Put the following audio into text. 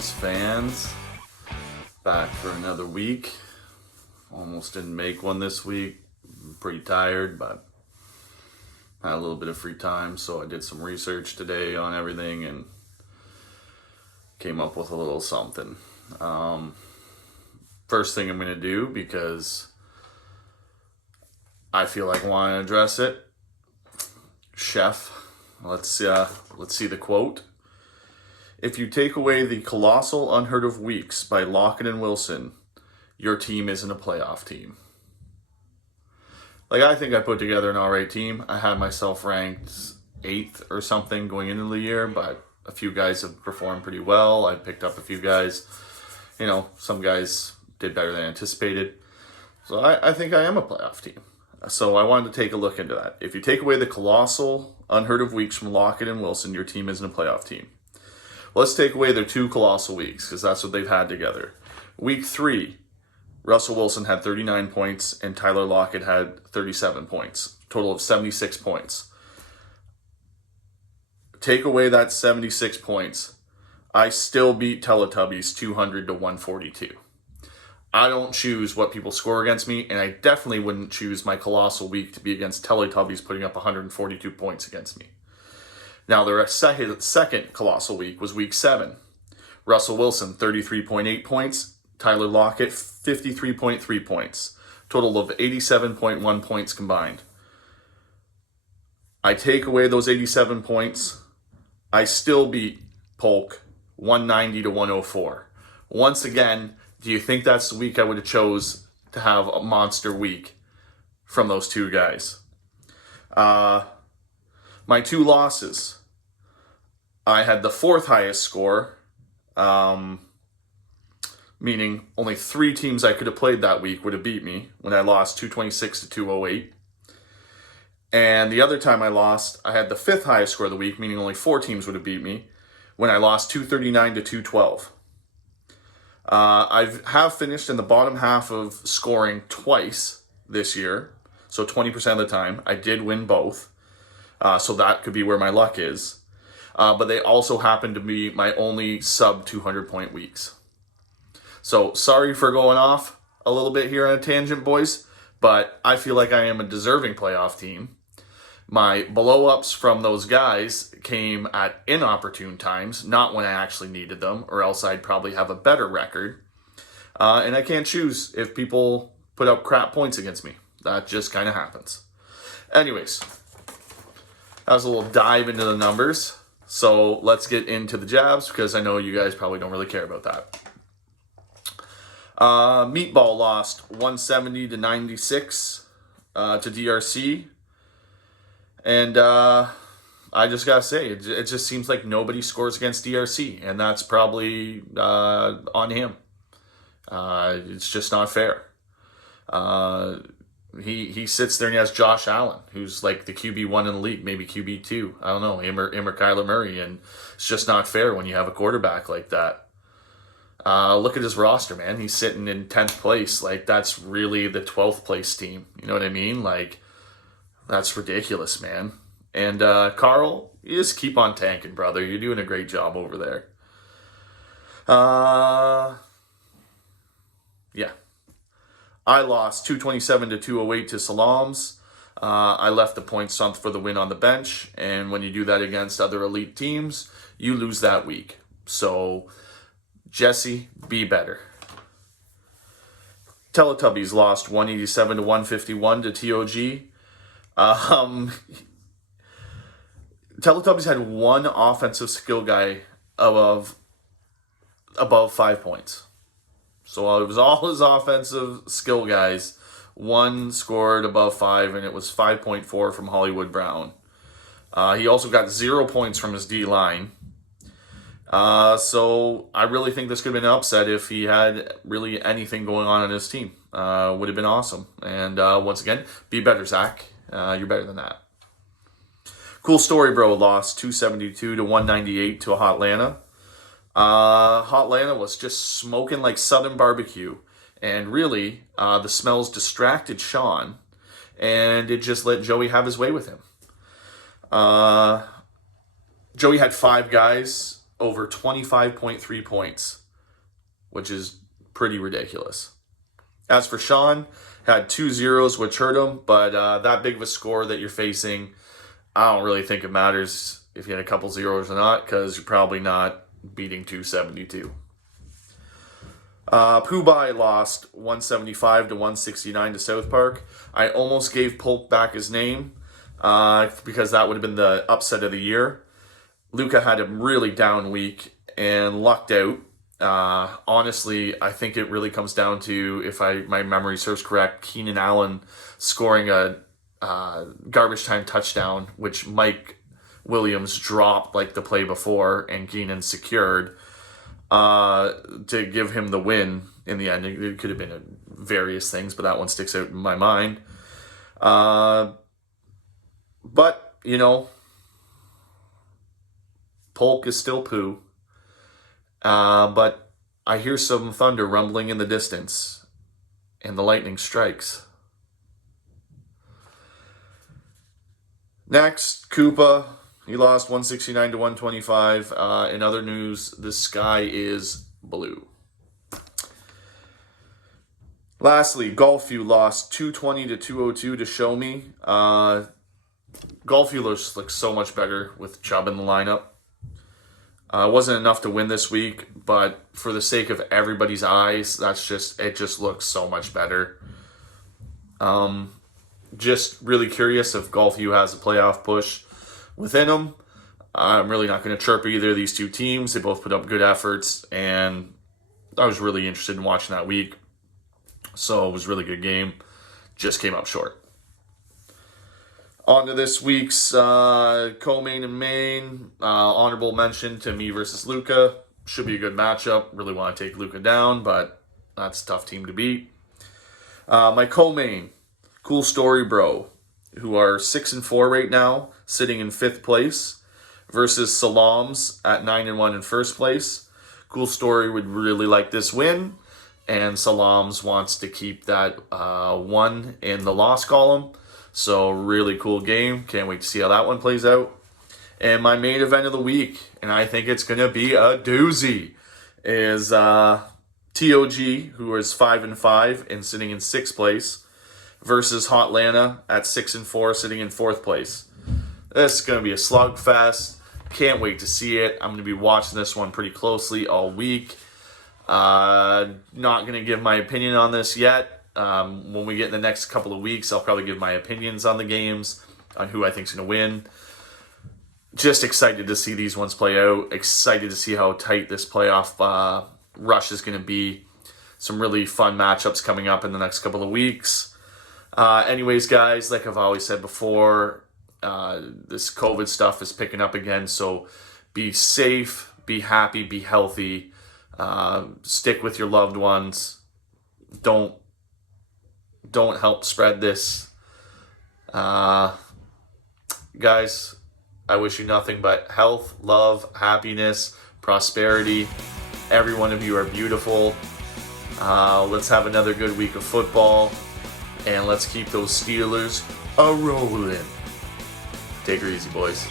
sports fans. Back for another week. Almost didn't make one this week. I'm pretty tired, but had a little bit of free time, so I did some research today on everything and came up with a little something. First thing I'm going to do, because I feel like wanting to address it, Chef, let's see the quote. If you take away the colossal unheard of weeks by Lockett and Wilson, your team isn't a playoff team. Like, I think I put together an alright team. I had myself ranked 8th or something going into the year, but a few guys have performed pretty well. I picked up a few guys. Some guys did better than anticipated. So I think I am a playoff team. So I wanted to take a look into that. If you take away the colossal unheard of weeks from Lockett and Wilson, your team isn't a playoff team. Let's take away their 2 colossal weeks, because that's what they've had together. Week 3, Russell Wilson had 39 points and Tyler Lockett had 37 points. Total of 76 points. Take away that 76 points. I still beat Teletubbies 200 to 142. I don't choose what people score against me, and I definitely wouldn't choose my colossal week to be against Teletubbies putting up 142 points against me. Now, their second colossal week was week 7. Russell Wilson, 33.8 points. Tyler Lockett, 53.3 points. Total of 87.1 points combined. I take away those 87 points. I still beat Polk 190 to 104. Once again, do you think that's the week I would have chose to have a monster week from those two guys? My 2 losses. I had the 4th highest score, meaning only 3 teams I could have played that week would have beat me when I lost 226 to 208. And the other time I lost, I had the 5th highest score of the week, meaning only 4 teams would have beat me when I lost 239 to 212. I have finished in the bottom half of scoring twice this year, so 20% of the time. I did win both, so that could be where my luck is. But they also happen to be my only sub 200 point weeks. So sorry for going off a little bit here on a tangent, boys, but I feel like I am a deserving playoff team. My blow-ups from those guys came at inopportune times, not when I actually needed them, or else I'd probably have a better record. And I can't choose if people put up crap points against me. That just kind of happens. Anyways, that was a little dive into the numbers. So let's get into the jabs, because I know you guys probably don't really care about that. Meatball lost 170 to 96 to DRC. And I just gotta say, it just seems like nobody scores against DRC, and that's probably on him. It's just not fair. He sits there and he has Josh Allen, who's like the QB1 in the league, maybe QB2. I don't know, him or Kyler Murray, and it's just not fair when you have a quarterback like that. Look at his roster, man. He's sitting in 10th place. Like, that's really the 12th place team. You know what I mean? Like, that's ridiculous, man. And Carl, you just keep on tanking, brother. You're doing a great job over there. Yeah. I lost 227 to 208 to Salams. I left the points sunk for the win on the bench. And when you do that against other elite teams, you lose that week. So, Jesse, be better. Teletubbies lost 187 to 151 to TOG. Teletubbies had one offensive skill guy above 5 points. So it was all his offensive skill guys. One scored above 5, and it was 5.4 from Hollywood Brown. He also got 0 points from his D-line. So I really think this could have been an upset if he had really anything going on his team. Would have been awesome. And once again, be better, Zach. You're better than that. Cool Story Bro lost 272 to 198 to Hotlanta. Hotlanta was just smoking like Southern barbecue. And really, the smells distracted Sean. And it just let Joey have his way with him. Joey had 5 guys over 25.3 points, which is pretty ridiculous. As for Sean, had 2 zeros, which hurt him, but that big of a score that you're facing, I don't really think it matters if you had a couple zeros or not, because you're probably not beating 272. Pubai lost 175 to 169 to South Park. I almost gave Polk back his name because that would have been the upset of the year. Luca had a really down week and lucked out. Honestly, I think it really comes down to, if my memory serves correct, Keenan Allen scoring a garbage time touchdown, which Mike Williams dropped like the play before, and Keenan secured to give him the win in the end. It could have been various things, but that one sticks out in my mind. But, you know, Polk is still poo. But I hear some thunder rumbling in the distance, and the lightning strikes. Next, Koopa. He lost 169 to 125. In other news, the sky is blue. Lastly, Golfview lost 220 to 202 to Show Me. Golfview looks so much better with Chubb in the lineup. It wasn't enough to win this week, but for the sake of everybody's eyes, it just looks so much better. Just really curious if Golfview has a playoff push within them. I'm really not going to chirp either of these two teams. They both put up good efforts, and I was really interested in watching that week. So it was a really good game. Just came up short. On to this week's co-main and main. Honorable mention to me versus Luca. Should be a good matchup. Really want to take Luca down, but that's a tough team to beat. My co-main, Cool Story Bro, who are 6-4 right now, sitting in 5th place, versus Salams at 9-1 in 1st place. Cool Story would really like this win, and Salams wants to keep that 1 in the loss column. So really cool game. Can't wait to see how that one plays out. And my main event of the week, and I think it's going to be a doozy, is TOG, who is 5-5 and sitting in 6th place, versus Hotlanta at 6-4, sitting in 4th place. This is going to be a slugfest. Can't wait to see it. I'm going to be watching this one pretty closely all week. Not going to give my opinion on this yet. When we get in the next couple of weeks, I'll probably give my opinions on the games, on who I think is going to win. Just excited to see these ones play out. Excited to see how tight this playoff rush is going to be. Some really fun matchups coming up in the next couple of weeks. Anyways, guys, like I've always said before, this COVID stuff is picking up again. So be safe, be happy, be healthy. Stick with your loved ones. Don't help spread this. Guys, I wish you nothing but health, love, happiness, prosperity. Every one of you are beautiful. Let's have another good week of football, and let's keep those Steelers a-rolling. Take her easy, boys.